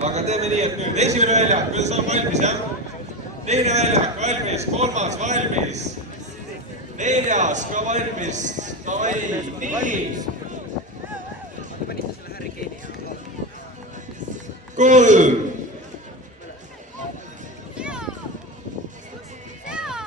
aga teeme nii, et nüüd esimene väljak, kuidas on valmis, jah? Teine väljak valmis, kolmas valmis, neljas ka valmis, nii. 3,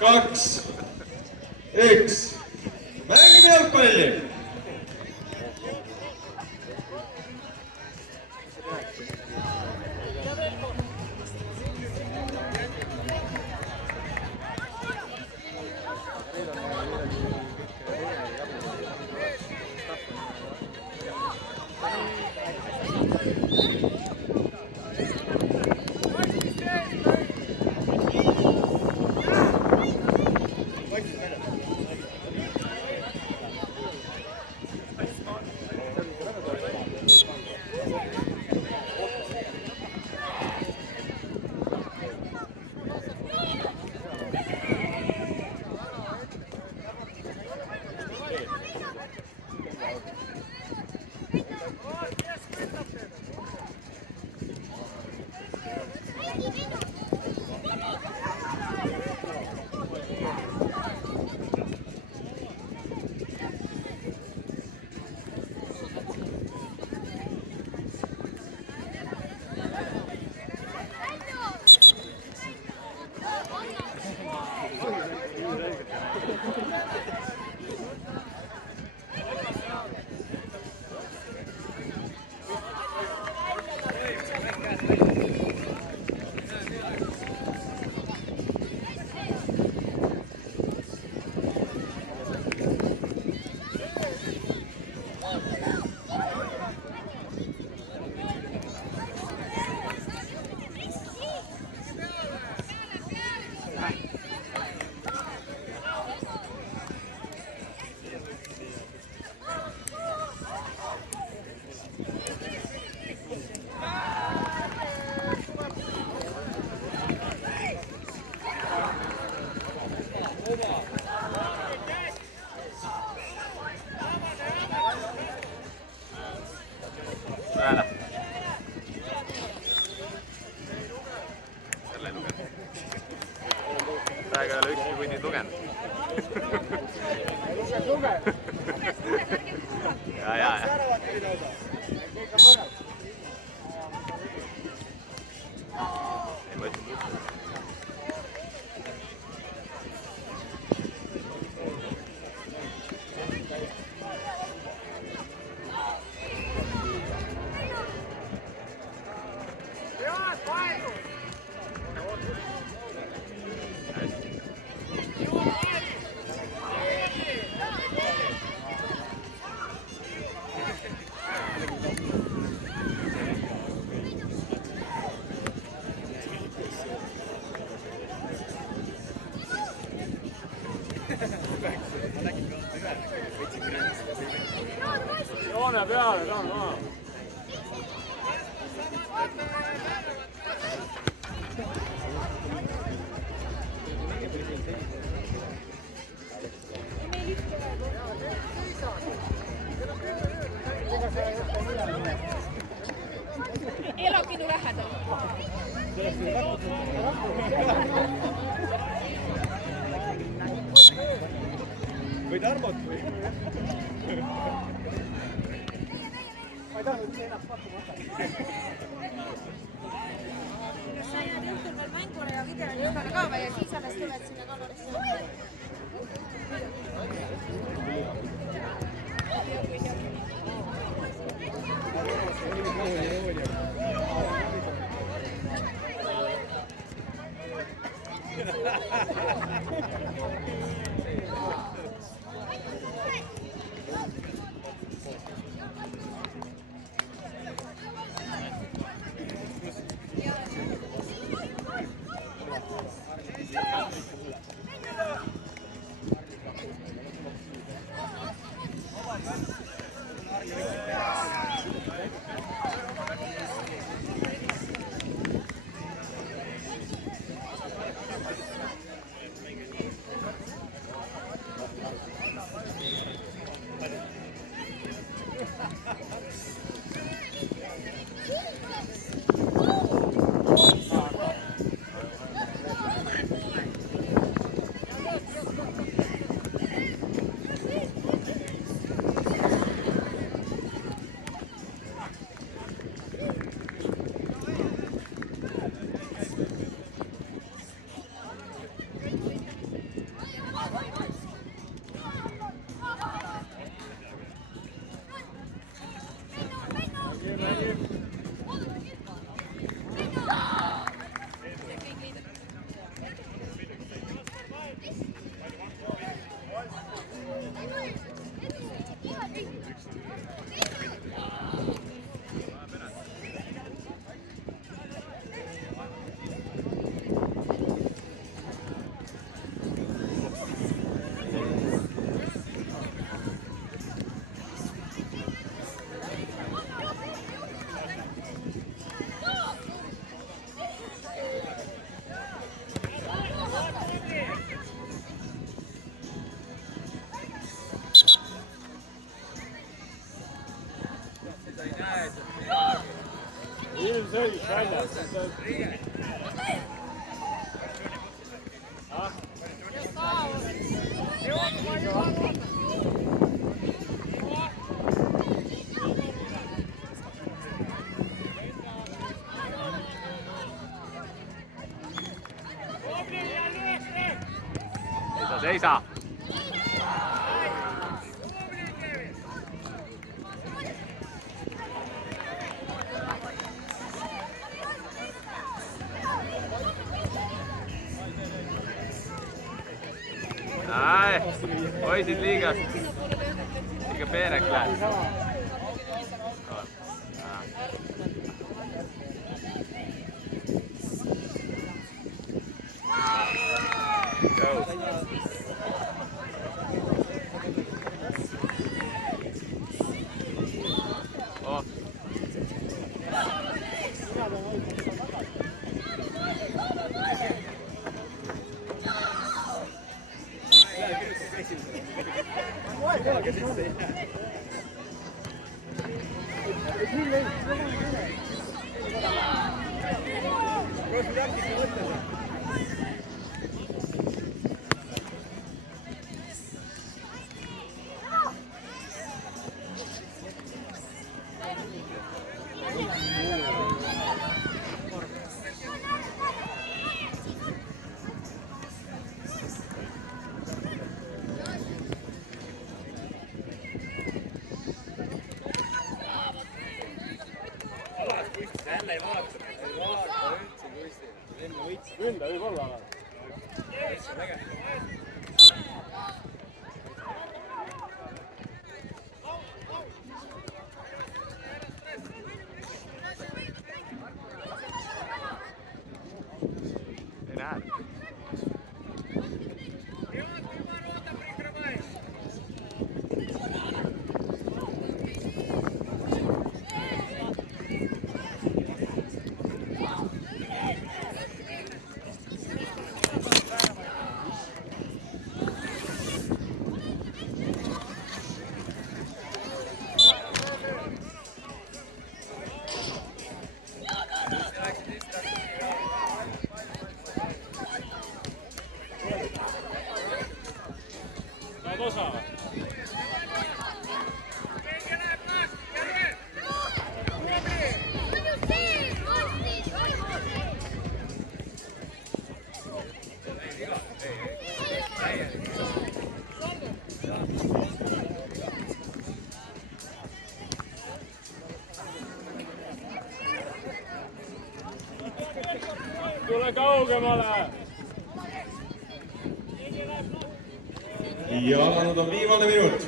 2, 1, mängime jalgpalli! Praegu ei ole ükski võidid lugenud. Ja. Ei mõtlen muutnud. Joone peale, tahan. Elokinu lähedal. Võid arvata või? Ma ei tahtnud ennast pakkuma hakata. Kas sa jääd õhtul veel mängule ja videolinale ka või ja siis alles tuled sinna kamerisse? ilmselgelt väljas. Seisa. Ai, poisid liiga peeneks lähed. Oh. Ründa võib olla. Ei näe. Saad osa. Tule kaugemale. Ja alanud on viimane minut.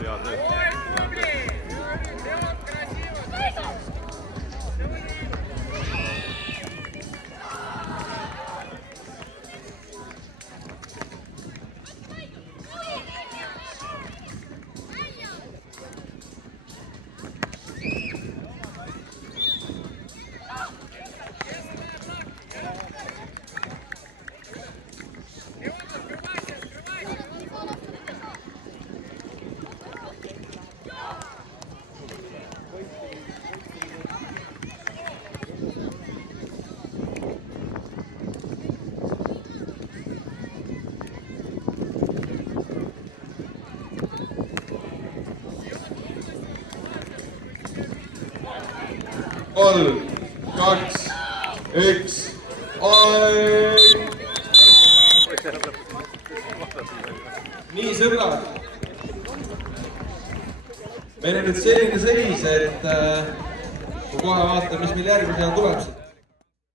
Hea töö. Kolm, kaks, üks, aeg! Nii sõbrad, meil on nüüd selline seis, et kui kohe vaatame, mis meil järgmisena tuleb.